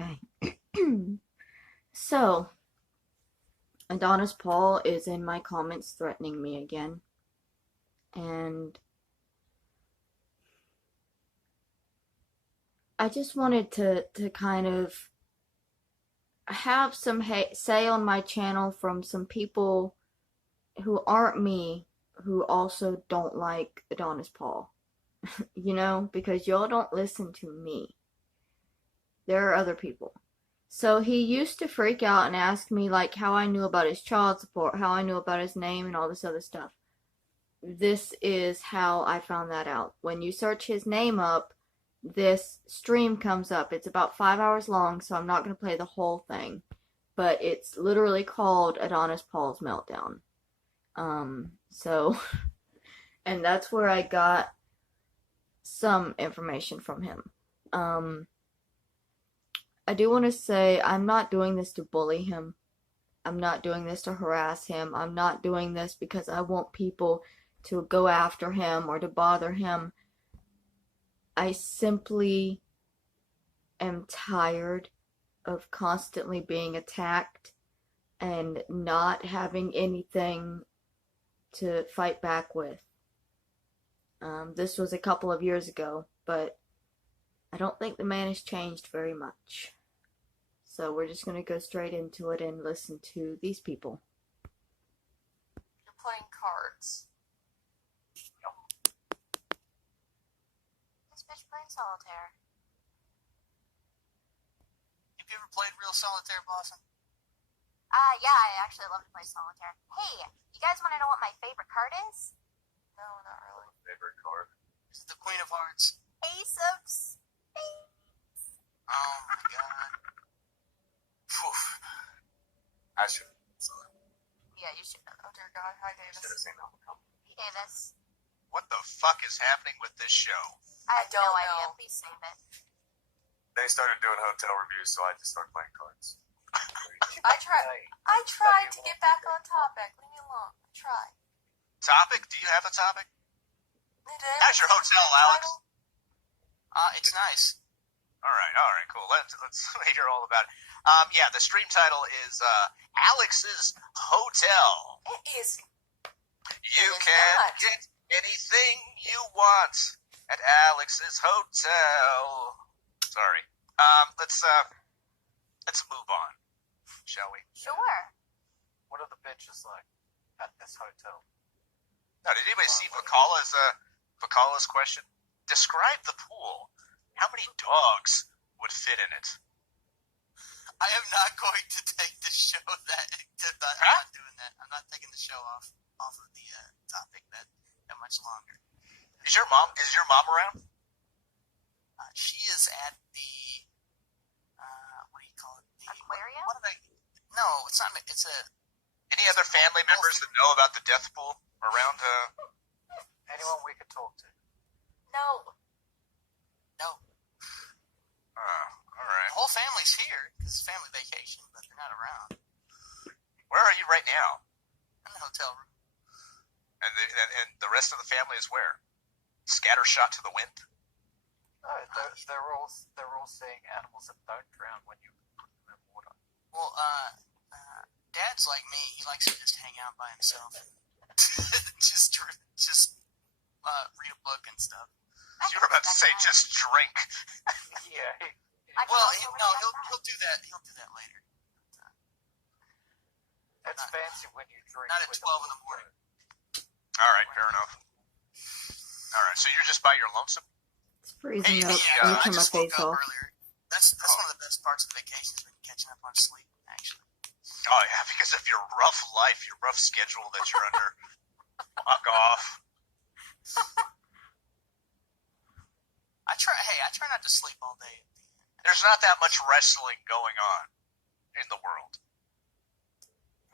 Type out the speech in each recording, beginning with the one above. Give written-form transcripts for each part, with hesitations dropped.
Okay. So, Adonis Paul is in my comments threatening me again. And I just wanted to kind of have some say on my channel from some people who aren't me, who also don't like Adonis Paul. Because y'all don't listen to me. There are other people. So he used to freak out and ask me like how I knew about his child support, how I knew about his name and all this other stuff. This is how I found that out. When you search his name up, this stream comes up. It's about 5 hours long, so I'm not going to play the whole thing. But it's literally called Adonis Paul's Meltdown. So, and that's where I got some information from him. I do want to say I'm not doing this to bully him. I'm not doing this to harass him. I'm not doing this because I want people to go after him or to bother him. I simply am tired of constantly being attacked and not having anything to fight back with. This was a couple of years ago, but I don't think the man has changed very much. So we're just going to go straight into it and listen to these people. You're playing cards. This bitch playing solitaire. Have you ever played real solitaire, Blossom? Yeah, I actually love to play solitaire. Hey, you guys want to know what my favorite card is? No, not really. Favorite card? Is it the Queen of Hearts? Ace of Spades. Oh my god. Phew. I should have. Sorry. Yeah, you should. Oh dear God. Hi, Davis. Should have seen that one coming. Hey, Davis. What the fuck is happening with this show? I have no idea. Please save it. They started doing hotel reviews, so I just started playing cards. I tried to get back on topic. Leave me alone. I tried. Topic? Do you have a topic? How's your hotel, Alex? It's nice. All right, cool. Let's hear all about it. Yeah, the stream title is Alex's Hotel. It is. You It is can not. get anything you want at Alex's Hotel. Sorry. Let's move on, shall we? Sure. What are the benches like at this hotel? Now, did anybody see Vakala's question? Describe the pool. How many dogs would fit in it? I am not going to take the show that. I'm not doing that. I'm not taking the show off of the topic that much longer. Is your mom around? She is at the what do you call it? Aquarium? What did I? No, it's not. It's a. Any other family members that know about the death pool around? Anyone we could talk to? No. All right. The whole family's here because it's family vacation, but they're not around. Where are you right now? In the hotel room. And the rest of the family is where? Scattershot to the wind? No, they're all seeing animals that don't drown when you put them in water. Well, Dad's like me. He likes to just hang out by himself, just read a book and stuff. You were about to say just drink. Yeah. He'll do that. He'll do that later. It's fancy when you drink. Not at 12 in the morning. All right, fair enough. All right, so you're just by your lonesome? It's freezing up. Yeah, Let me I turn my just woke face up off. earlier. That's one of the best parts of vacation is when you're catching up on sleep, actually. Oh yeah, because of your rough life, your rough schedule that you're under. Fuck off. I try not to sleep all day. There's not that much wrestling going on in the world.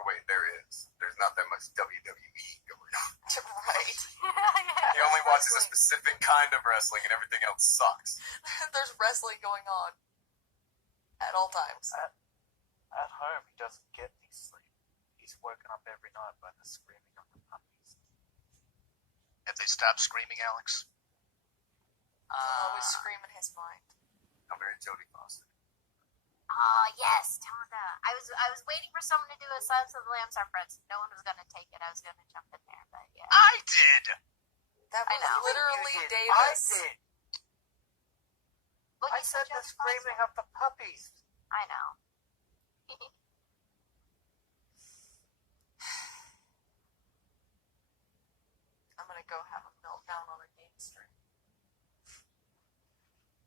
Wait, there is. There's not that much WWE going on. Right. He only watches a specific kind of wrestling, and everything else sucks. There's wrestling going on at all times. At home, he doesn't get any sleep. He's woken up every night by the screaming of the puppies. Have they stopped screaming, Alex? Always scream in his mind. I'm very Jodie Foster. Yes, Tonda. I was waiting for someone to do a Silence of the Lambs Are Friends. No one was gonna take it. I was gonna jump in there, but yeah. I did. That I was know. literally You did. Davis. I did. Well, I you said the just screaming of the puppies. I know. I'm gonna go have a meltdown on a game stream.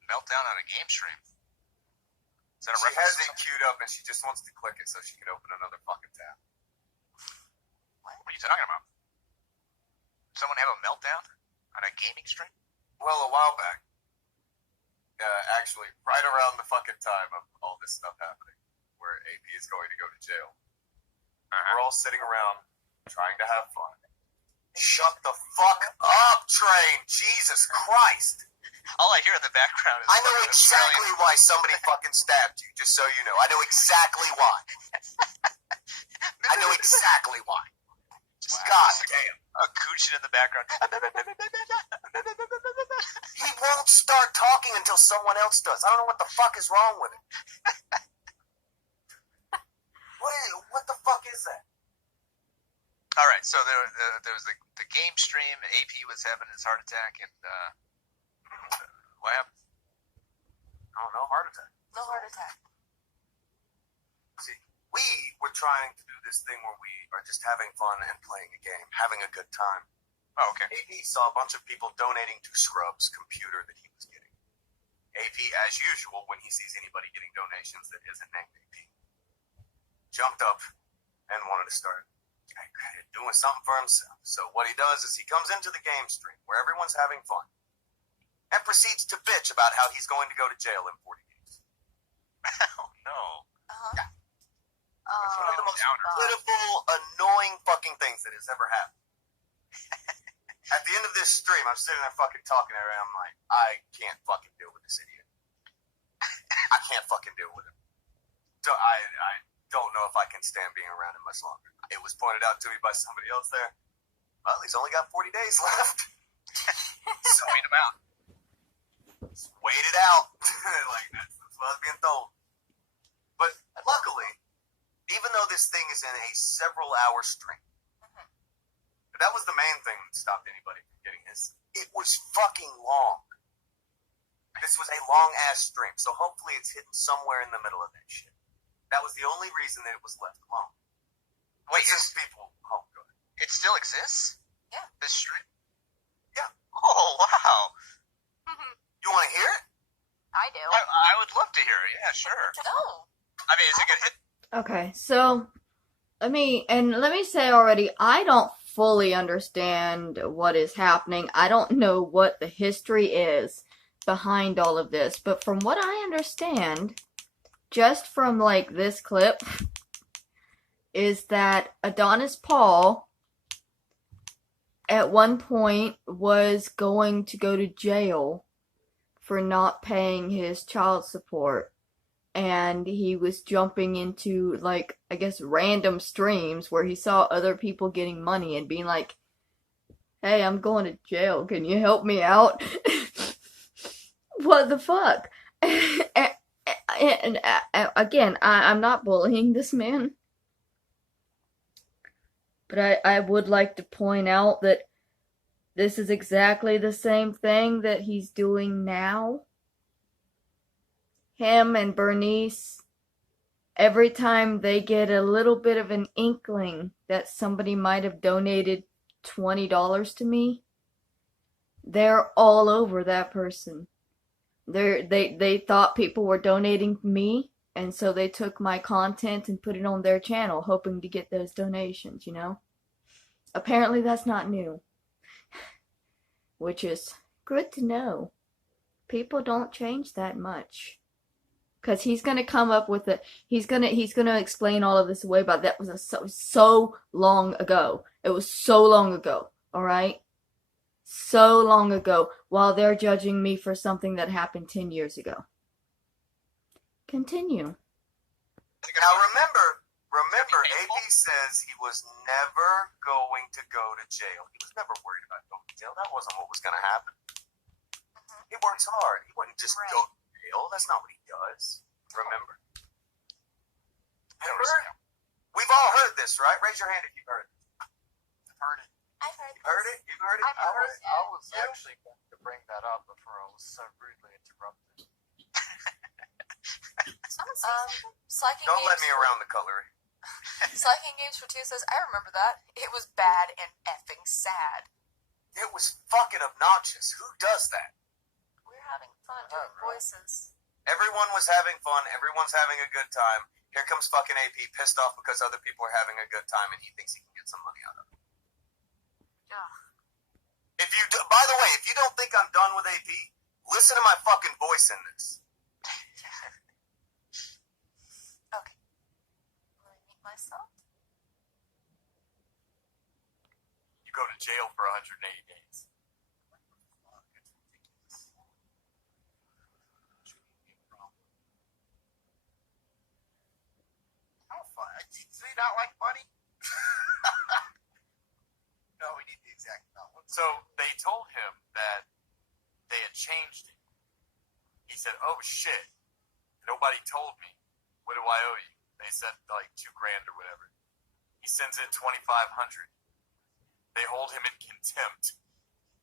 Meltdown on a game stream. Is that a She reference? has it queued up and she just wants to click it so she can open another fucking tab. What are you talking about? Someone have a meltdown on a gaming stream? Well, a while back. Actually, right around the fucking time of all this stuff happening, where AP is going to go to jail. We're all sitting around trying to have fun. Shut the fuck up, Train! Jesus Christ! All I hear in the background is I know fucking exactly why somebody fucking stabbed you, just so you know. I know exactly why. I know exactly why. God damn. A cooching in the background. He won't start talking until someone else does. I don't know what the fuck is wrong with it. What the fuck is that? All right, so there was the game stream. AP was having his heart attack, and what happened? I don't know, heart attack. No heart attack. See, we were trying to do this thing where we are just having fun and playing a game, having a good time. Oh, okay. AP saw a bunch of people donating to Scrub's computer that he was getting. AP, as usual, when he sees anybody getting donations that isn't named AP, jumped up and wanted to start doing something for himself. So what he does is he comes into the game stream where everyone's having fun and proceeds to bitch about how he's going to go to jail in 40 days. Oh, no. Uh-huh. It's one of the most Downer. pitiful, annoying fucking things that has ever happened. At the end of this stream, I'm sitting there fucking talking to her, and I'm like, I can't fucking deal with this idiot. I can't fucking deal with him. So I don't know if I can stand being around him much longer. It was pointed out to me by somebody else there. Well, he's only got 40 days left. So wait him out. Just wait it out. Like, that's what I was being told. But luckily, even though this thing is in a several-hour stream, that was the main thing that stopped anybody from getting his. It was fucking long. This was a long-ass stream, so hopefully it's hidden somewhere in the middle of that shit. That was the only reason that it was left alone. Wait, Since people... Oh, go ahead. it still exists? Yeah. This stream? Yeah. Oh, wow. You want to hear it? I do. I would love to hear it. Yeah, sure. No. I mean, is it gonna hit? Okay, so let me say already, I don't fully understand what is happening. I don't know what the history is behind all of this, but from what I understand, just from like this clip, is that Adonis Paul at one point was going to go to jail for not paying his child support. And he was jumping into, like, I guess random streams where he saw other people getting money and being like, hey, I'm going to jail, can you help me out? What the fuck? And again, I'm not bullying this man. But I would like to point out that this is exactly the same thing that he's doing now. Him and Bernice, every time they get a little bit of an inkling that somebody might have donated $20 to me, they're all over that person. They thought people were donating me, and so they took my content and put it on their channel, hoping to get those donations, you know? Apparently that's not new. Which is good to know. People don't change that much. Because he's gonna come up with it. He's gonna explain all of this away. But that was so long ago. It was so long ago. All right, so long ago. While they're judging me for something that happened 10 years ago. Continue. Now remember, AP says he was never going to go to jail. He was never worried about going to jail. That wasn't what was going to happen. He works hard. He wouldn't just go to jail. That's not what he does. Remember? We've all heard this, right? Raise your hand if you've heard it. I've heard it. I've heard this. Heard it? You've heard it? I've heard it. I was actually going to bring that up before I was so rudely interrupted. Someone say something? Slacking Don't let Games me around the coloring. Slacking Games for Two says, I remember that. It was bad and effing sad. It was fucking obnoxious. Who does that? We're having fun doing voices. Everyone was having fun. Everyone's having a good time. Here comes fucking AP pissed off because other people are having a good time and he thinks he can get some money out of it. Ugh. By the way, if you don't think I'm done with AP, listen to my fucking voice in this. Okay. Let me mute myself. You go to jail for 180 days. Do you not like money? No, we need the exact amount. So they told him that they had changed it. He said, "Oh shit, nobody told me. What do I owe you?" They said like $2,000 or whatever. He sends in 2,500. They hold him in contempt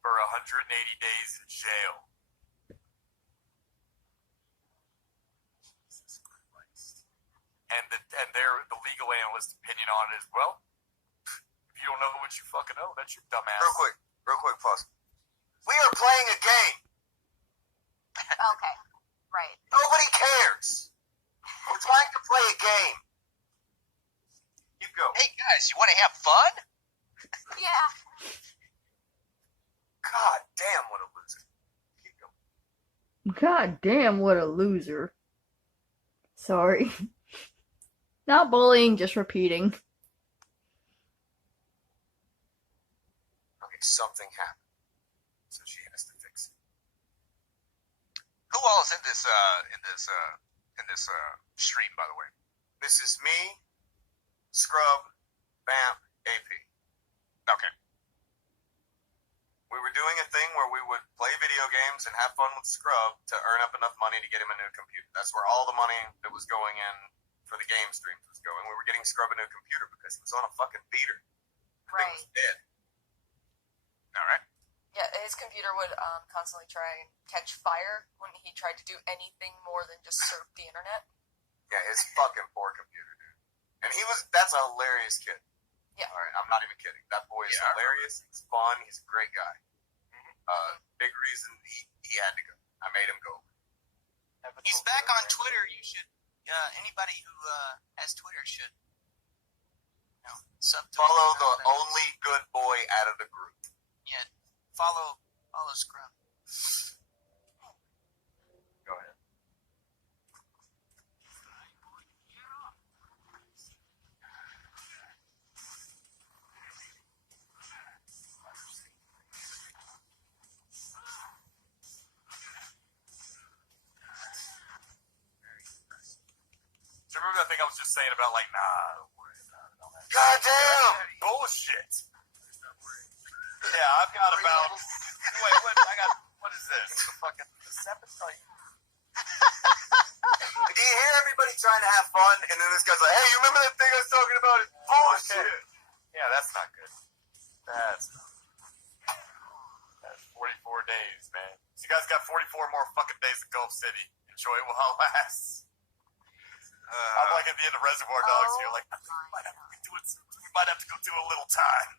for 180 days in jail. Jesus Christ. And the legal analyst opinion on it is, well, if you don't know what you fucking owe, that's your dumbass. Real quick, pause. We are playing a game. Okay. Right. Nobody cares. We're trying to play a game. You go. Hey guys, you want to have fun? Yeah. God damn, what a loser. Keep going. God damn, what a loser. Sorry. Not bullying, just repeating. Okay, something happened. So she has to fix it. Who all is in this stream, by the way? This is me, Scrub, Vamp, AP. Okay. We were doing a thing where we would play video games and have fun with Scrub to earn up enough money to get him a new computer. That's where all the money that was going in for the game streams was going. We were getting Scrub a new computer because he was on a fucking beater. The thing was dead. All right. Yeah, his computer would constantly try and catch fire when he tried to do anything more than just surf the internet. Yeah, his fucking poor computer, dude. And that's a hilarious kid. Yeah. All right, I'm not even kidding. That boy is hilarious. He's fun. He's a great guy. Big reason he had to go. I made him go. He's back on Twitter. You should. Anybody who has Twitter should, sub to Follow him. the only good boy out of the group. Yeah, follow Scrub. Go ahead. Do you remember that thing I was just saying about, like, nah, don't worry about it. God damn! Bullshit. Yeah, I've got about. Wait, what is this? The fucking the seventh? Like, Do you hear everybody trying to have fun, and then this guy's like, "Hey, you remember that thing I was talking about? It's bullshit." yeah, that's not good. That's 44 days, man. So you guys got 44 more fucking days in Gulf City. Enjoy it while it lasts. I'm like at the end of Reservoir Dogs here. Like, I think we might have to go do a little time.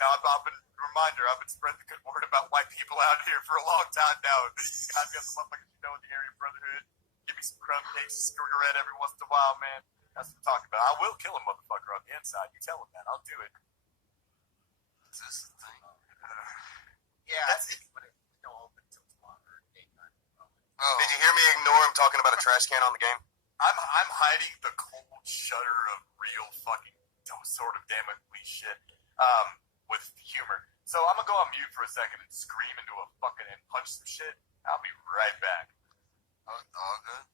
Now, I've been I've been spreading the good word about white people out here for a long time now. These guys got some motherfuckers in the area Brotherhood. Give me some crumb cakes, cigarette every once in a while, man. That's what I'm talking about. I will kill a motherfucker on the inside. You tell him that. I'll do it. Is this the thing? Yeah. That's it. But it don't open until tomorrow. Daytime. Oh. Did you hear me ignore him talking about a trash can on the game? I'm hiding the cold shudder of real fucking sort of Damocles shit with humor. So I'm gonna go on mute for a second and scream into a fucking and punch some shit. I'll be right back. All good.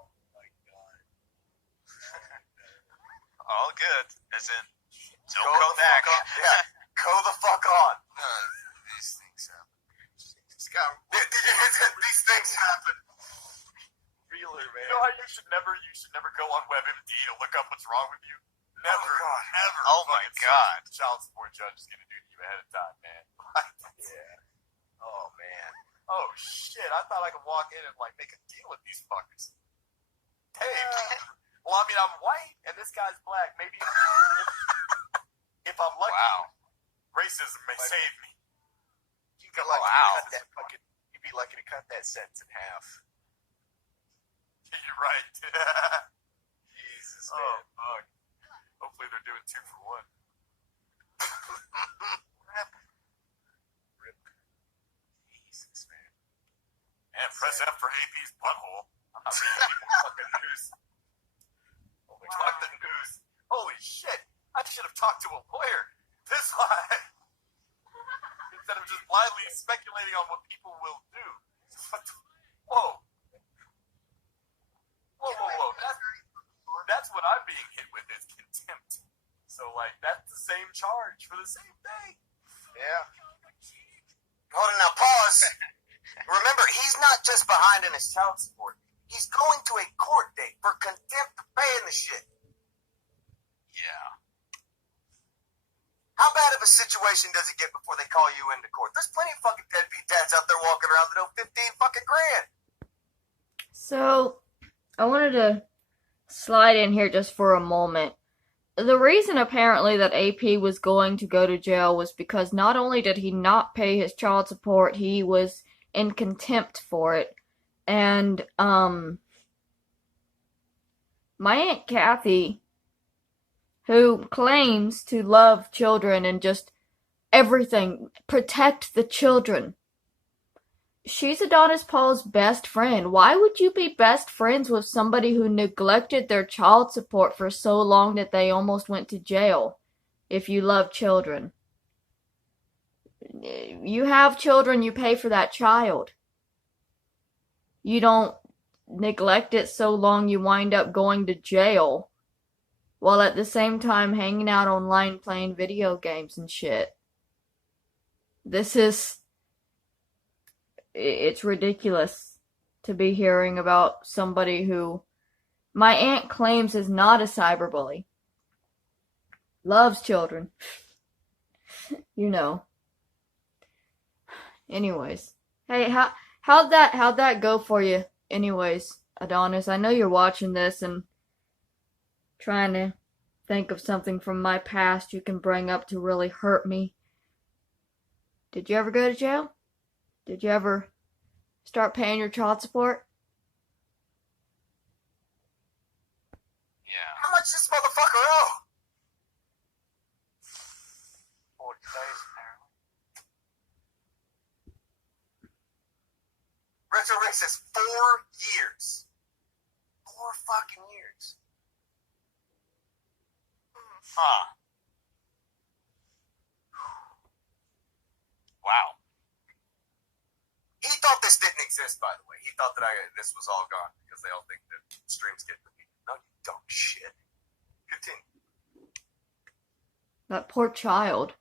Oh my god. All good. As in, don't Go come the back. fuck on. Yeah, go the fuck on. These things happen. These things happen. Realer, man. know how you should never go on WebMD to look up what's wrong with you? Never. Oh my God. The child support judge is gonna do to you ahead of time, man. Yeah. Oh man. Oh shit! I thought I could walk in and like make a deal with these fuckers. Hey, well, I mean, I'm white and this guy's black. Maybe if I'm lucky, Wow. racism may save me. You'd be lucky Wow. to cut that fucking. You'd be lucky to cut that sentence in half. You're right. Jesus, Oh man. fuck. Hopefully they're doing 2 for 1. Rip. Jesus, man. And press F for AP's butthole. I'm not reading any fucking news. Fuck the news. Holy shit. I should have talked to a lawyer. This line. Instead of just blindly speculating on what people will do. Whoa. That's what I'm being hit with is contempt. So, like, that's the same charge for the same thing. Yeah. Hold on, now pause. Remember, he's not just behind in his child support. He's going to a court date for contempt of paying the shit. Yeah. How bad of a situation does it get before they call you into court? There's plenty of fucking deadbeat dads out there walking around that owe 15 fucking grand. So, I wanted to slide in here just for a moment. The reason apparently that AP was going to go to jail was because not only did he not pay his child support, he was in contempt for it. And, my Aunt Kathy, who claims to love children and just everything, protect the children, she's Adonis Paul's best friend. Why would you be best friends with somebody who neglected their child support for so long that they almost went to jail if you love children? You have children, you pay for that child. You don't neglect it so long you wind up going to jail while at the same time hanging out online playing video games and shit. It's ridiculous to be hearing about somebody who my aunt claims is not a cyberbully. Loves children. You know. Anyways. Hey, how'd that go for you? Anyways, Adonis, I know you're watching this and trying to think of something from my past you can bring up to really hurt me. Did you ever go to jail? Did you ever start paying your child support? Yeah. How much does this motherfucker owe? 40 days, apparently. Retro Rick says 4 years. 4 fucking years. Huh. Wow. He thought this didn't exist, by the way. He thought that this was all gone because they all think that streams get deleted. No, you don't. Shit. Continue. That poor child.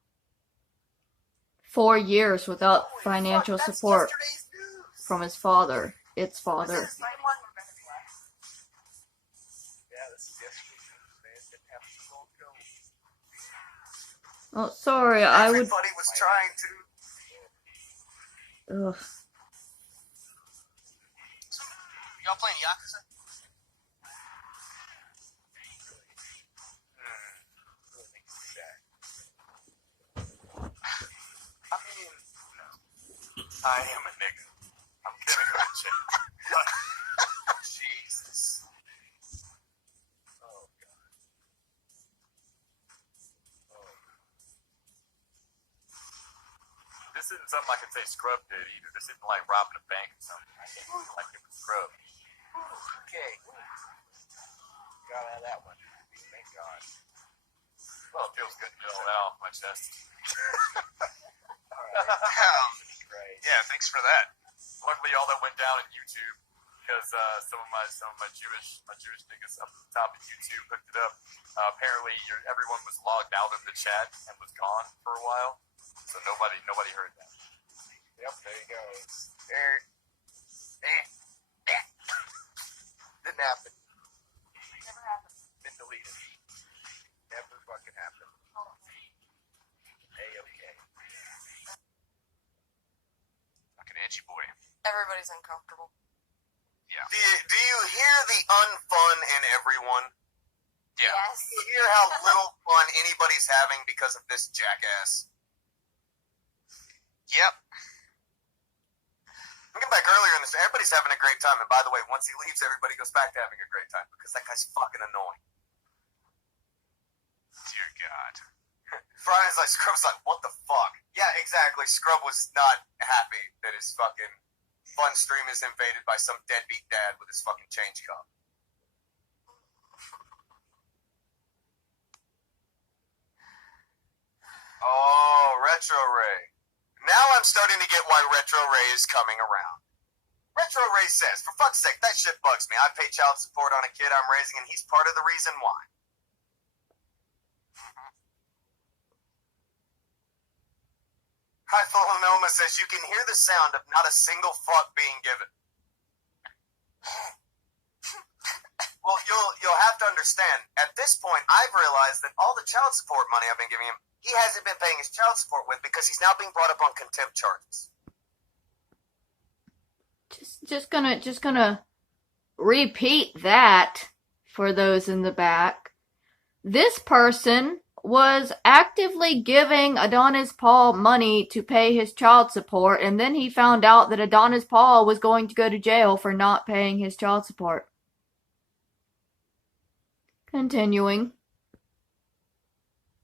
4 years without Holy financial fuck, that's support yesterday's news. from his father. Its father. This is Yeah, this is yesterday's news, man. It didn't happen so long ago. Oh, sorry, I would. Everybody was trying to. Ugh. Y'all playing Yakuza? I mean, I am a nigga. I'm gonna go to jail. Jesus. Oh, God. Oh. This isn't something I can say Scrub did either. This isn't like robbing a bank or something. I can't do like it was Scrub. Okay. Got out of that one. Thank God. Well, it feels good to know that off my chest. Right. Yeah, thanks for that. Luckily, all that went down in YouTube because some of my Jewish niggas up at the top of YouTube hooked it up. Apparently, everyone was logged out of the chat and was gone for a while, so nobody heard that. Yep, there you go. Didn't everybody's uncomfortable. Yeah. Do you hear the unfun in everyone? Yeah. Yes. Do you hear how little fun anybody's having because of this jackass? Yep. I'm getting back earlier in this. Everybody's having a great time, and by the way, once he leaves, everybody goes back to having a great time because that guy's fucking annoying. Dear God. Brian's like, Scrub's like, what the fuck? Yeah, exactly. Scrub was not happy that his fucking fun stream is invaded by some deadbeat dad with his fucking change cup. Oh, Retro Ray. Now I'm starting to get why Retro Ray is coming around. Retro Ray says, for fuck's sake, that shit bugs me. I pay child support on a kid I'm raising, and he's part of the reason why. High Noma says, you can hear the sound of not a single fuck being given. Well, you'll have to understand, at this point, I've realized that all the child support money I've been giving him, he hasn't been paying his child support with because he's now being brought up on contempt charges. Just gonna repeat that for those in the back. This person was actively giving Adonis Paul money to pay his child support, and then he found out that Adonis Paul was going to go to jail for not paying his child support. Continuing.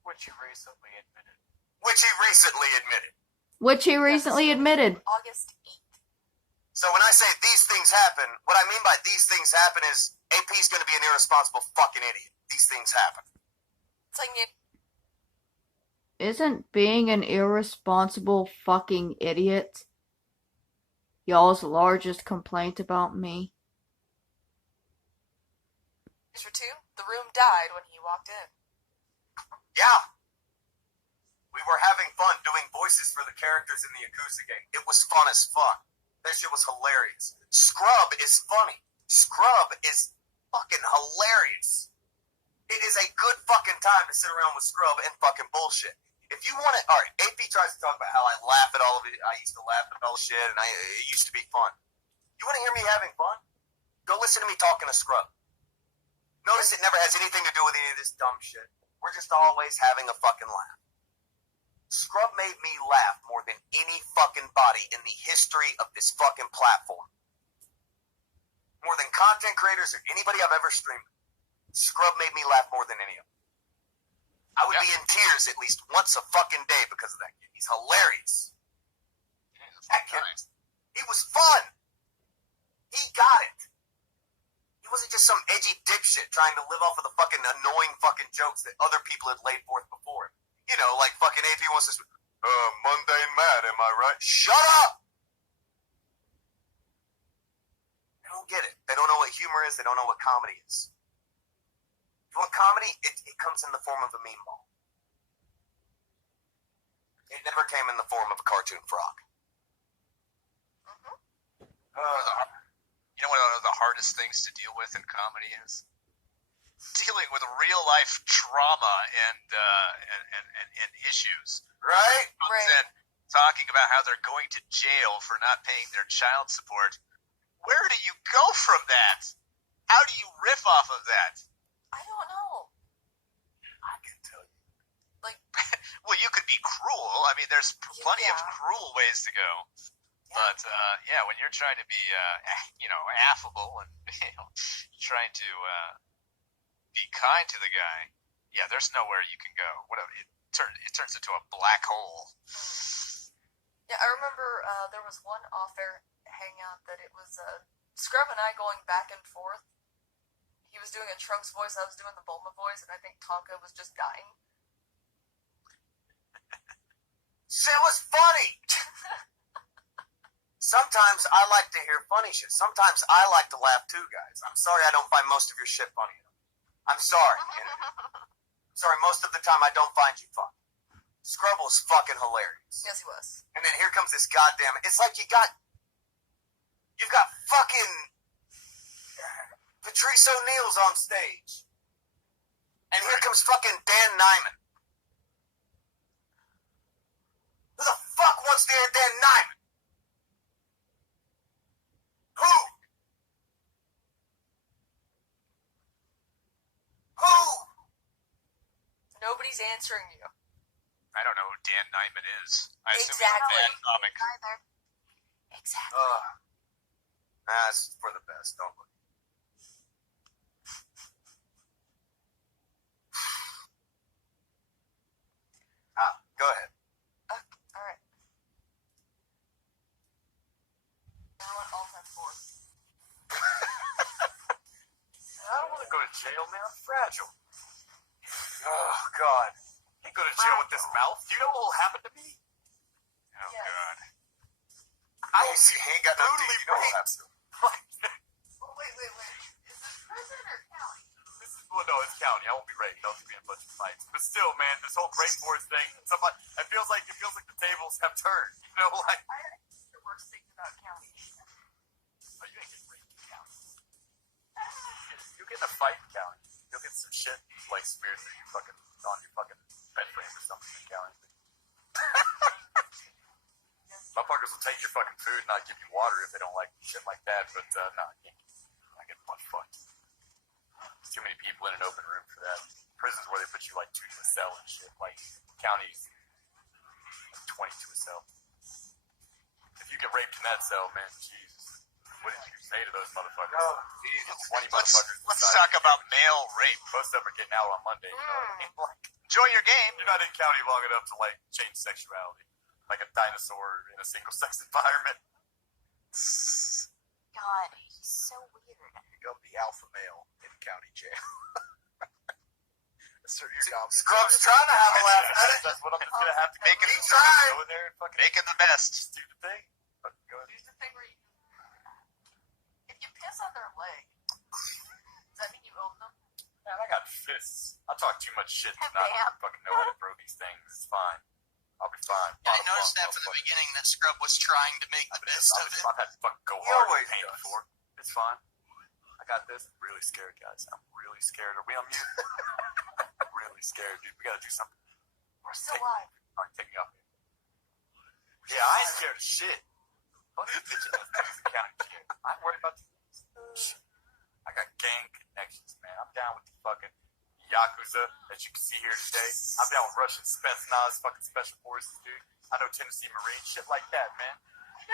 Which he recently admitted. Which he recently admitted. August 8th. So when I say these things happen, what I mean by these things happen is AP's going to be an irresponsible fucking idiot. These things happen. It's like it. Isn't being an irresponsible fucking idiot y'all's largest complaint about me? For two, the room died when he walked in. Yeah. We were having fun doing voices for the characters in the Yakuza game. It was fun as fuck. That shit was hilarious. Scrub is funny. Scrub is fucking hilarious. It is a good fucking time to sit around with Scrub and fucking bullshit. If you want to, alright, AP tries to talk about how I laugh at all of it. I used to laugh at all the shit, and it used to be fun. You want to hear me having fun? Go listen to me talking to Scrub. Notice it never has anything to do with any of this dumb shit. We're just always having a fucking laugh. Scrub made me laugh more than any fucking body in the history of this fucking platform. More than content creators or anybody I've ever streamed. Scrub made me laugh more than any of them. I would be in tears at least once a fucking day because of that kid. He's hilarious. That kid, he was fun. He got it. He wasn't just some edgy dipshit trying to live off of the fucking annoying fucking jokes that other people had laid forth before him. You know, like fucking AP wants to mundane mad, am I right? Shut up! They don't get it. They don't know what humor is. They don't know what comedy is. You want comedy? It comes in the form of a meme ball. It never came in the form of a cartoon frog. You know what one of the hardest things to deal with in comedy is? Dealing with real life trauma and issues. Right? Right. And talking about how they're going to jail for not paying their child support. Where do you go from that? How do you riff off of that? I don't know. I can tell you. Like, Well, you could be cruel. I mean, there's plenty of Yeah. cruel ways to go. But yeah, when you're trying to be, affable and trying to be kind to the guy, yeah, there's nowhere you can go. Whatever, it turns into a black hole. yeah, I remember there was one off-air hangout that it was Scrub and I going back and forth. He was doing a Trunks voice, I was doing the Bulma voice, and I think Tonka was just dying. Shit was funny! Sometimes I like to hear funny shit. Sometimes I like to laugh too, guys. I'm sorry I don't find most of your shit funny. I'm sorry. Sorry, most of the time I don't find you funny. Scrub was fucking hilarious. Yes, he was. And then here comes this goddamn... It's like you've got fucking Patrice O'Neal's on stage. And here comes fucking Dan Nyman. Who the fuck wants to hear Dan Nyman? Nobody's answering you. I don't know who Dan Nyman is. I assume Exactly. he's a bad comic. Neither. Exactly. That's for the best. Don't look. Go ahead. Alright. Everyone, all time four. I don't want to go to jail, man. I'm fragile. Oh, God. Can't go to jail with this mouth. Do you know what will happen to me? Oh, Yes. God. I Oh, see, he ain't got no brutally teeth. You know what raped. Oh, wait. Is this prison or county? Well, no, it's county. I won't be raped. I'll just be in a bunch of fights. But still, man, this whole rape force thing, somebody, it feels like the tables have turned. You know, like, I think the worst thing about county. oh, you ain't getting raped in county. You get in a fight in county, you'll get some shit like smeared through your fucking on your fucking bed frame or something in county. Motherfuckers will take your fucking food and not give you water if they don't like shit like that. But nah, you can't. I get butt fucked. There's too many people in an open room for that. Prisons where they put you like 2 to a cell and shit. Like counties, 20 to a cell. If you get raped in that cell, man, Jesus, what did you say to those motherfuckers? Oh, Jesus. 20 Let's motherfuckers. let's inside. talk about male rape. Most of them are getting out on Monday. You know what I mean? Like, Enjoy your game. you're not in county long enough to like change sexuality, like a dinosaur in a single-sex environment. God, he's so weird. You're gonna be alpha male in county jail. Assert your dominance. Scrub's trying to have a laugh at it. That's what I'm just gonna have to Make it go try. in there and fucking Making the best. do the thing. Fucking go in. Here's the thing where you if you piss on their leg, does that mean you own them? Man, I got fists. I talk too much shit to not Damn. fucking know how to throw these things. It's fine. I'll be fine. Yeah, I noticed that from the beginning that Scrub was trying to make the best of it. I've had to fucking go He hard always in pain does. before. It's fine. I got this. I'm really scared, guys. I'm really scared. Are we on mute? I'm really scared, dude. We gotta do something. We're still live. Alright, take me off. Yeah, I ain't scared of shit. Fuck you bitches in the county shit. I ain't worried about these. I got gang connections, man. I'm down with the fucking Yakuza, as you can see here today. I'm down with Russian Spetsnaz, fucking special forces, dude. I know Tennessee Marines, shit like that, man. Okay,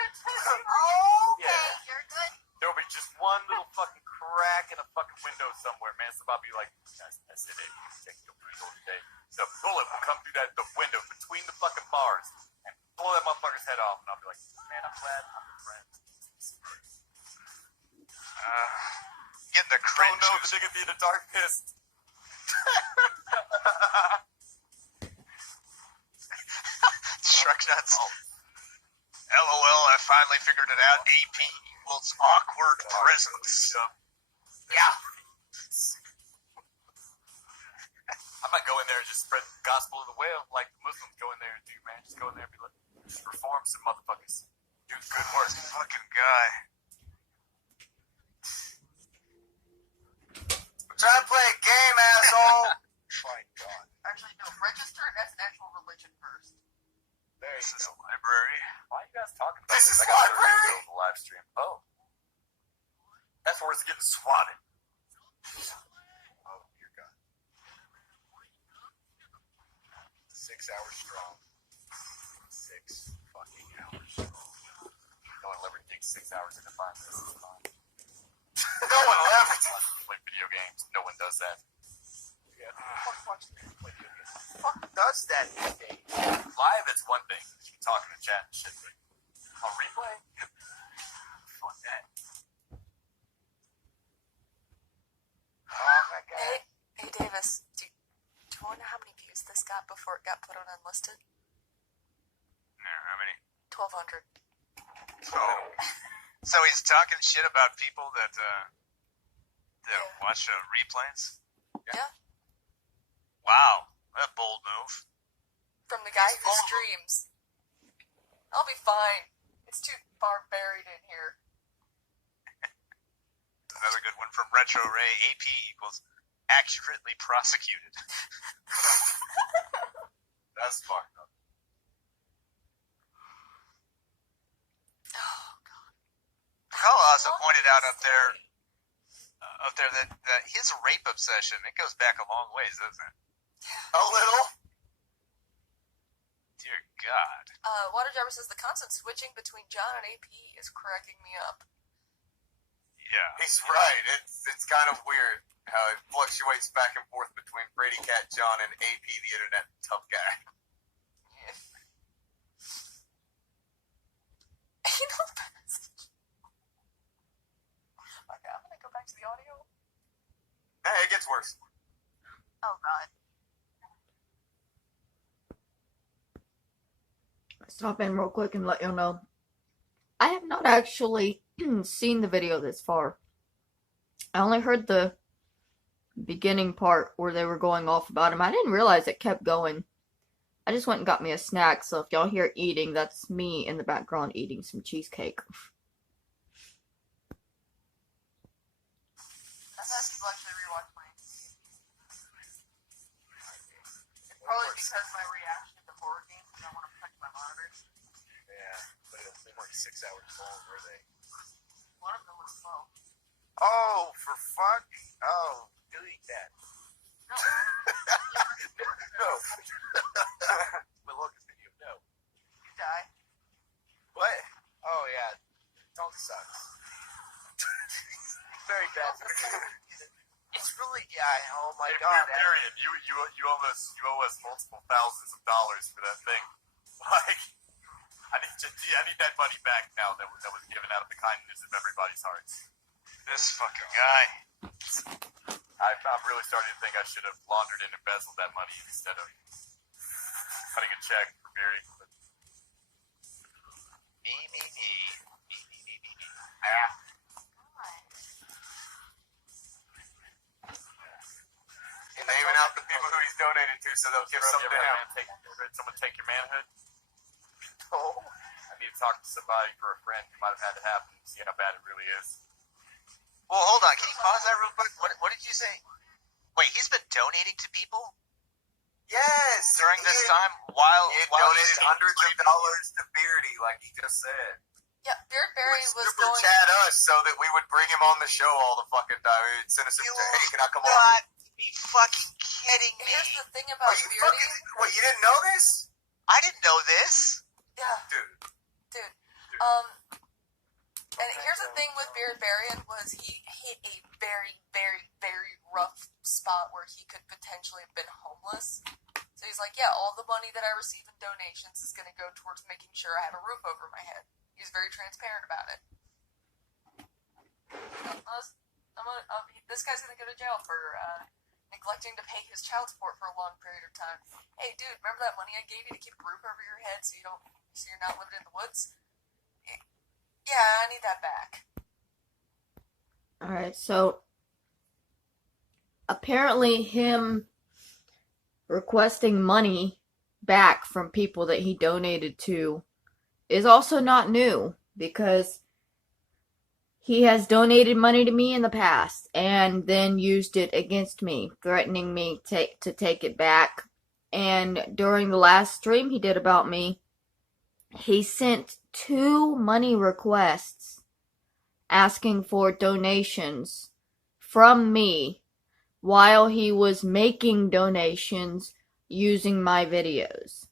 Yeah. you're good. There'll be just one little fucking crack in a fucking window somewhere, man. Somebody be like, that's it, you can take your people today. The bullet will come through the window between the fucking bars and blow that motherfucker's head off. And I'll be like, man, I'm glad I'm a friend. Getting the Oh cringe. no, the nigga being a dark fist. Shrek nuts. LOL, I finally figured it out. AP equals awkward presence. Yeah. I might go in there and just spread the gospel of the whale like the Muslims go in there and do, man. Just go in there and be like, just reform some motherfuckers. Do good work. Fucking guy. We're trying to play a game, asshole. Fine, God. Actually, no. Register it as an actual religion first. There This you is go. a library. Why are you guys talking about This this? is I got library? the live stream. Oh. That's where it's getting swatted. Oh, you're gone. 6 hours strong. 6 fucking hours strong. No one will ever dig 6 hours into find this. It's fine. No one left. Play video games. No one does that. Yeah. Fuck watch the play video games. Fuck does that these days? Live, it's one thing. You can talk in the chat and shit. But on replay? Fuck that. Oh my God. Hey Davis, do you want to know how many views this got before it got put on unlisted? No, how many? 1,200. So he's talking shit about people that Yeah. watch replays? Yeah. Wow, that bold move. From the guy who streams. I'll be fine. It's too far buried in here. Another good one from Retro Ray. AP equals accurately prosecuted. That's fucked up. Oh, God. Carl also pointed out up there that his rape obsession, it goes back a long ways, doesn't it? A little. Dear God. Water Jabber says the constant switching between John and AP is cracking me up. Yeah. He's right. It's kind of weird how it fluctuates back and forth between Brady Cat John and AP, the internet tough guy. Yeah. You know the best. Okay, I'm gonna go back to the audio. Hey, it gets worse. Oh god. Stop in real quick and let you know. I have not actually seen the video this far. I only heard the beginning part where they were going off about him. I didn't realize it kept going. I just went and got me a snack, so if y'all hear eating, that's me in the background eating some cheesecake. That's how people actually rewatch my It's probably because my reaction to horror games is I want to protect my monitors. Yeah, but they weren't 6 hours long, were they? One of them was slow. Oh, for fuck! Oh, delete that. No. No. But look, video, no. You die. What? Oh, yeah. Dog sucks. Very bad. It's really, yeah, oh my Hey, god. Marion, you owe us multiple thousands of dollars for that thing. Like, I need that money back now that was given out of the kindness of everybody's hearts. This fucking guy. I'm really starting to think I should have laundered and embezzled that money instead of cutting a check for Beery. But... Me. Naming out the people who he's donated to so they'll give something to him. Someone take your manhood? No. I need to talk to somebody for a friend who might have had it happen and see how bad it really is. Well, hold on. Can you pause that real quick? What did you say? Wait, he's been donating to people Yes! during this time while He had while donated he's hundreds of dollars to Beardy, like he just said. Yeah, Beardberry He was super going. chat us so that we would bring him on the show all the fucking time. He'd send us a You hey, can I come on? got to be fucking kidding me. Here's the thing about Are you Beardy. fucking... What, you didn't know this? I didn't know this. Yeah, Dude. And here's the thing with Beardberry was he hit a very, very, very rough spot where he could potentially have been homeless. So he's like, yeah, all the money that I receive in donations is going to go towards making sure I have a roof over my head. He's very transparent about it. This guy's going to go to jail for neglecting to pay his child support for a long period of time. Hey, dude, remember that money I gave you to keep a roof over your head so you're not living in the woods? Yeah, I need that back. Alright, so apparently him requesting money back from people that he donated to is also not new, because he has donated money to me in the past and then used it against me, threatening me to take it back. And during the last stream he did about me, he sent 2 money requests asking for donations from me while he was making donations using my videos.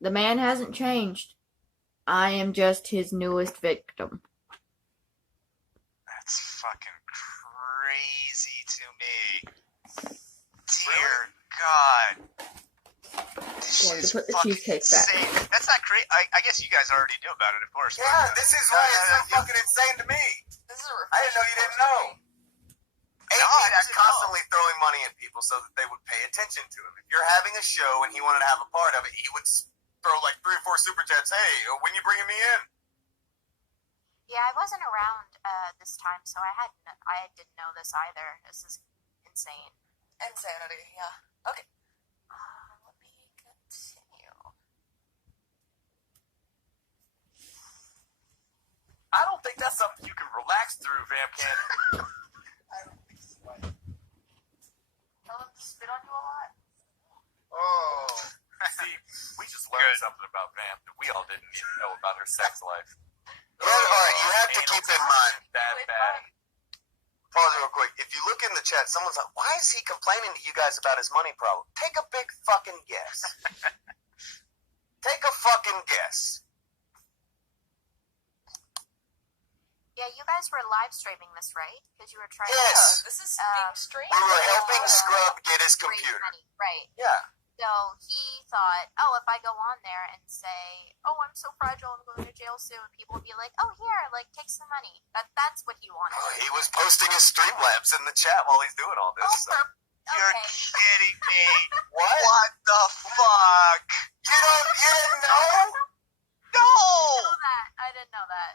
The man hasn't changed. I am just his newest victim. That's fucking crazy to me. Dear God. This Going to is put the fucking cheesecake back. insane. That's not crazy. I guess you guys already knew about it, of course. Yeah, this is why it's so fucking insane to me. This is a I didn't know you didn't know. AP I was didn't constantly throwing money at people so that they would pay attention to him. If you're having a show and he wanted to have a part of it, he would throw like 3 or 4 super chats. Hey, when you bringing me in? Yeah, I wasn't around this time, so I didn't know this either. This is insane. Insanity, yeah. Okay. Let me continue. I don't think that's something you can relax through, Vampcan. I don't think so. Tell them to spit on you a lot. Oh. See, we just learned something about Vamp that we all didn't even know about her sex life. Yeah, alright, you have to keep in mind. Bad. Pause real quick. If you look in the chat, someone's like, why is he complaining to you guys about his money problem? Take a big fucking guess. Take a fucking guess. Yeah, you guys were live streaming this, right? Because you were trying Yes. This is being streamed. We were helping Yeah. Scrub get his to raise computer. money. Right. Yeah. So he thought, oh, if I go on there and say, oh, I'm so fragile, I'm going to jail soon, people will be like, oh, here, like, take some money. That's what he wanted. Oh, he was posting his Streamlabs in the chat while he's doing all this. Oh, So. You're okay. kidding me. What? What the fuck? You didn't know? No! I didn't know that.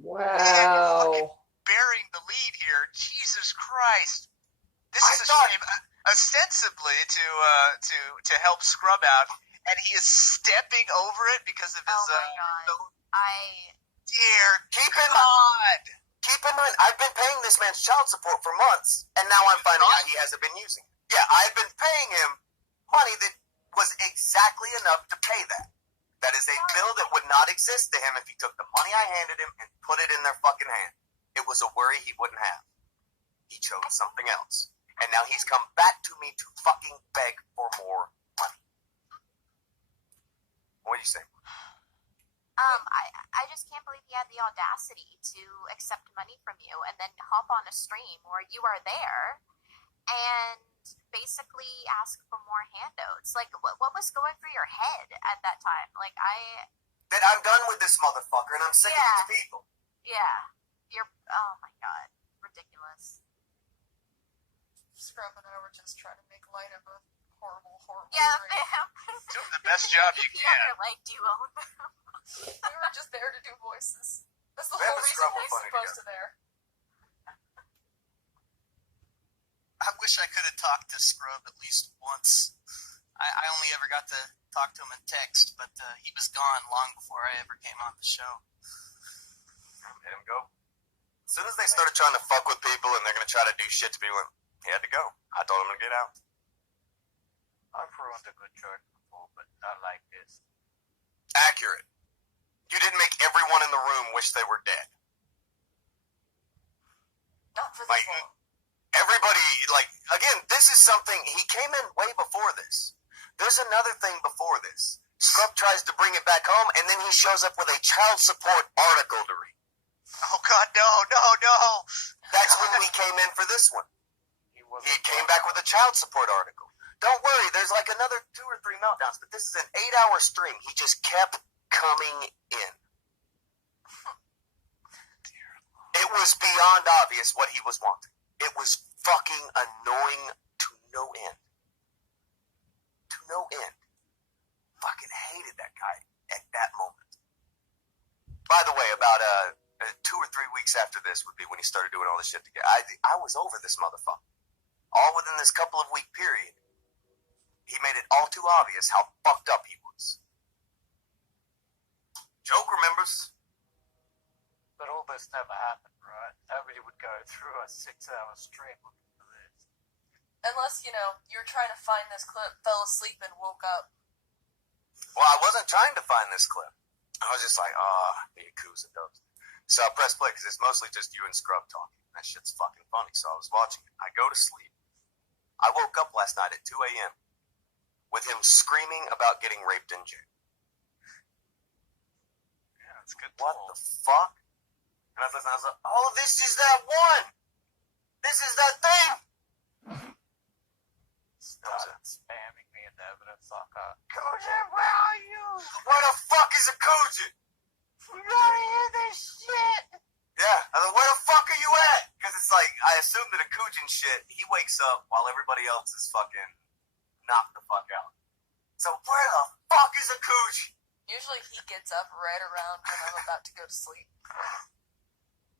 Wow. Bearing the lead here. Jesus Christ. This I is a thought- shame. Ostensibly to help Scrub out, and he is stepping over it because of his. Oh my god. Dear Keep in God. mind, I've been paying this man's child support for months, and now I'm finding out he hasn't been using it. Yeah, I've been paying him money that was exactly enough to pay that. That is a bill that would not exist to him if he took the money I handed him and put it in their fucking hand. It was a worry he wouldn't have. He chose something else. And now he's come back to me to fucking beg for more money. What do you say? I just can't believe he had the audacity to accept money from you and then hop on a stream where you are there and basically ask for more handouts. Like, what was going through your head at that time? Like, That I'm done with this motherfucker and I'm sick of these people. yeah. Oh my god. Ridiculous. Scrub and I were just trying to make light of a horrible Yeah, stream. ma'am. Doing the best job you Yeah, can. you're like, do you own them? We were just there to do voices. That's the Them whole and reason Scrub were we're funny supposed to there. I wish I could have talked to Scrub at least once. I only ever got to talk to him in text, but he was gone long before I ever came on the show. Let him go. As soon as they started trying to fuck with people and they're going to try to do shit to people, he had to go. I told him to get out. I've ruined a good joke before, but not like this. Accurate. You didn't make everyone in the room wish they were dead. Not for Like, this long. everybody, like, again, this is something, he came in way before this. There's another thing before this. Scrub tries to bring it back home, and then he shows up with a child support article to read. Oh God, no. That's when we came in for this one. He He came back with a child support article. Don't worry, there's like another 2 or 3 meltdowns, but this is an 8-hour stream. He just kept coming in. It was beyond obvious what he was wanting. It was fucking annoying to no end. To no end. Fucking hated that guy at that moment. By the way, about 2 or 3 weeks after this would be when he started doing all this shit together. I was over this motherfucker. All within this couple of week period, he made it all too obvious how fucked up he was. Joke remembers. But all this never happened, right? Nobody would go through a 6-hour stream looking for this. Unless, you were trying to find this clip, fell asleep and woke up. Well, I wasn't trying to find this clip. I was just like, the Yakuza dubs. So I pressed play because it's mostly just you and Scrub talking. That shit's fucking funny. So I was watching it. I go to sleep. I woke up last night at 2 a.m. with him screaming about getting raped in jail. Yeah, it's good. What the fuck? And I was like, oh, this is that one. This is that thing. Started spamming me in the evidence locker. Kojin, where are you? Where the fuck is a Kujin? We gotta hear this shit! Yeah, I was like, where the fuck are you at? Because it's like, I assume that a Kujin shit, he wakes up while everybody else is fucking knocked the fuck out. So where the fuck is a Kujin? Usually he gets up right around when I'm about to go to sleep.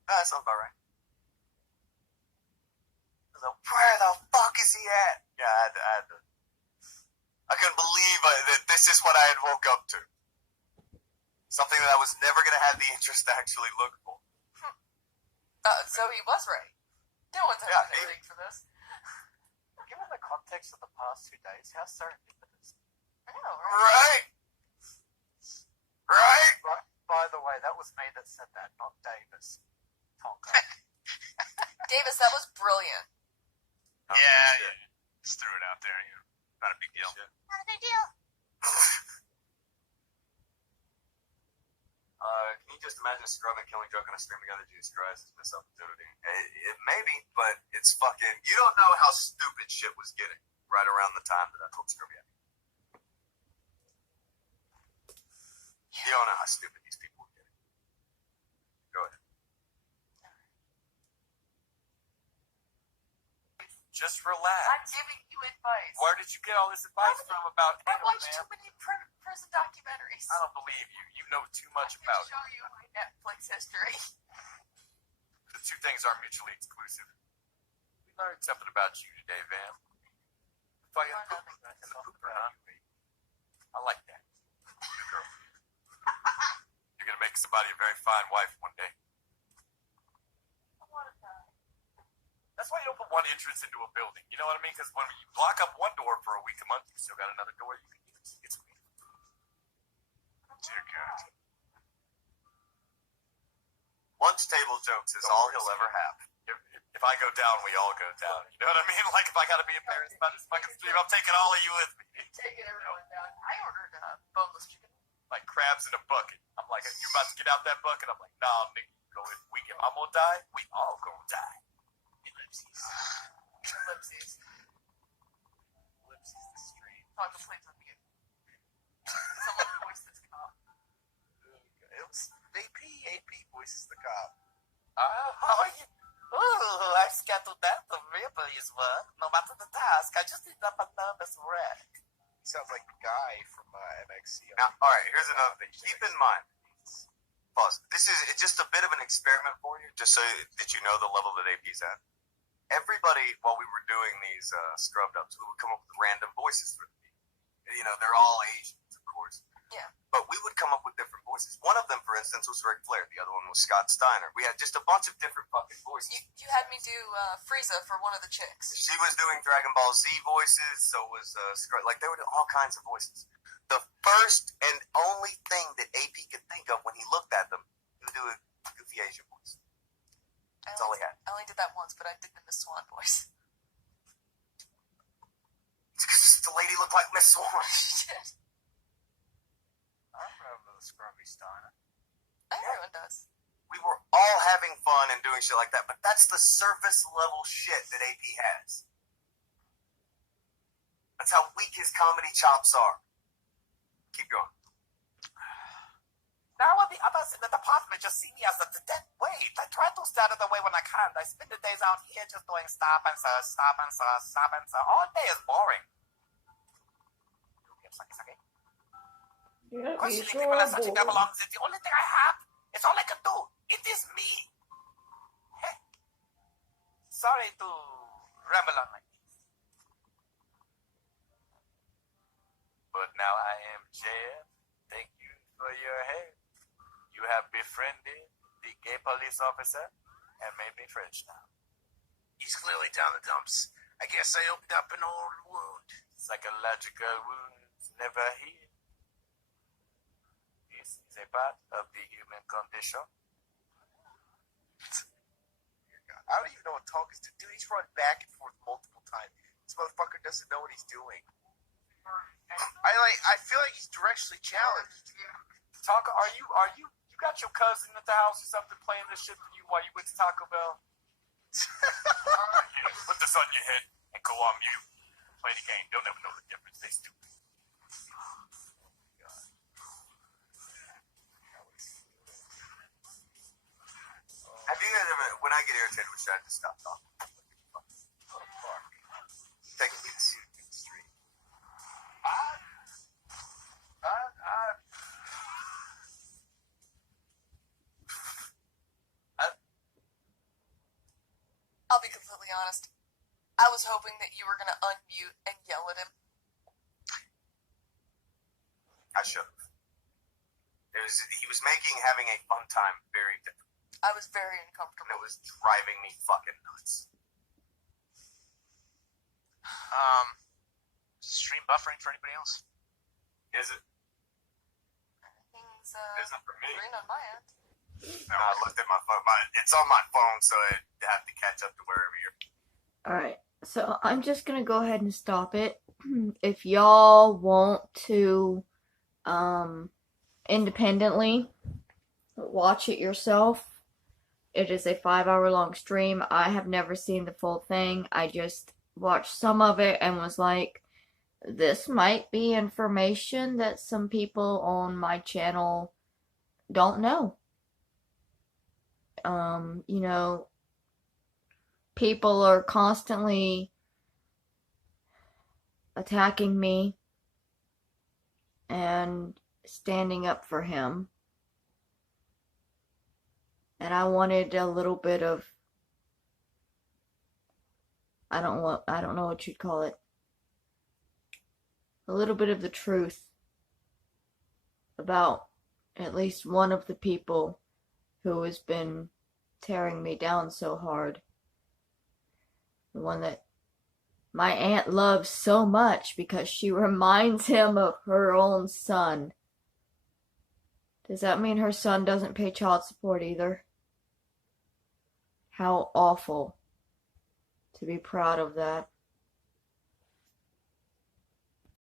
That sounds about right. I was like, where the fuck is he at? Yeah, I couldn't believe that this is what I had woke up to. Something that I was never going to have the interest to actually look for. So he was right. No one's Yeah, having anything for this. Given the context of the past 2 days, how serendipitous. I know, right? Right? By the way, that was me that said that, not Davis. Tonka. Davis, that was brilliant. Yeah. Just threw it out there. Not a big deal. Not a big deal. Can you just imagine Scrub and Killing Joke on a stream together? Jesus Christ, it's missed opportunity. Maybe, but it's fucking. You don't know how stupid shit was getting right around the time that I told Scrub yet. You don't know how stupid these people were getting. Go ahead. Just relax. I'm giving you advice. Where did you get all this advice from about I watched man? too many prison documentaries. I don't believe you. You know too much I about can show you my Netflix history. The two things are mutually exclusive. We learned something about you today, Vam. Fucking Learned pooper. nothing. And the pooper, huh? I like that. Good girl. You're gonna make somebody a very fine wife one day. I want to die. That's why you don't put one entrance into a building. You know what I mean? Because when you block up one door for a week, a month, you still got another door you can use. It's weird. Dear God. Lunch table jokes is all he'll ever have. If I go down, we all go down. You know what I mean? Like if I gotta be embarrassed about this fucking stream, I'm taking all of you with me. Taking everyone down. I ordered boneless chicken. Like crabs in a bucket. I'm like, you about to get out that bucket? I'm like, nah, nigga, go. If I'm gonna die, we all gonna die. Ellipses. Ellipses. Ellipses the stream. Talk to please with me. Someone voice this cop. It was AP voices the cop. How are you? Oh, I scheduled that the river is what? No matter the task, I just need up a nervous wreck. He sounds like the guy from MXC. Now, all right, here's another thing. Keep in mind, pause. This is it's just a bit of an experiment for you, just so that you know the level that AP's at. Everybody, while we were doing these scrubbed ups, we would come up with random voices for the people. You know, they're all Asians, of course. Yeah. But we would come up with different voices. One of them, for instance, was Ric Flair. The other one was Scott Steiner. We had just a bunch of different fucking voices. You had me do Frieza for one of the chicks. She was doing Dragon Ball Z voices, so was like they were doing all kinds of voices. The first and only thing that AP could think of when he looked at them, he would do a goofy Asian voice. That's all he had. I only did that once, but I did the Miss Swan voice. It's because the lady looked like Miss Swan. She did. I remember the Scrubby Steiner. Everyone does. We were all having fun and doing shit like that, but that's the surface level shit that AP has. That's how weak his comedy chops are. Keep going. Now the others in the department just see me as a dead weight. I try to stay out of the way when I can. I spend the days out here just doing stop and sir, stop and sir, stop and sir. All day is boring. Yeah, Questioning he's people as such a horrible. devil on is the only thing I have. It's all I can do. It is me. Heh. Sorry to ramble on like this. But now I am JF. Thank you for your help. You have befriended the gay police officer and made me French now. He's clearly down the dumps. I guess I opened up an old wound. Psychological wounds never heal. This is a part of the human condition. I don't even know what talk is to do. He's run back and forth multiple times. This motherfucker doesn't know what he's doing. I feel like he's directionally challenged. Taco, you got your cousin at the house or something playing this shit for you while you went to Taco Bell? Put this on your head and go on mute. Play the game. They'll never know the difference. They stupid. Have you guys ever, when I get irritated with shit, I just stop talking. Take me to see the street. I'll be completely honest. I was hoping that you were going to unmute and yell at him. I should have. He was making having a fun time very difficult. I was very And uncomfortable. it was driving me fucking nuts. Stream buffering for anybody else? Is it? Everything's Isn't for me. green on my end. No, I looked at my phone. It's on my phone, so I have to catch up to wherever you're. Alright, so I'm just gonna go ahead and stop it. If y'all want to independently watch it yourself, it is a 5-hour long stream. I have never seen the full thing. I just watched some of it and was like, this might be information that some people on my channel don't know. You know, people are constantly attacking me and standing up for him. And I wanted a little bit of, I don't know what you'd call it. A little bit of the truth about at least one of the people who has been tearing me down so hard. The one that my aunt loves so much because she reminds him of her own son. Does that mean her son doesn't pay child support either? How awful to be proud of that.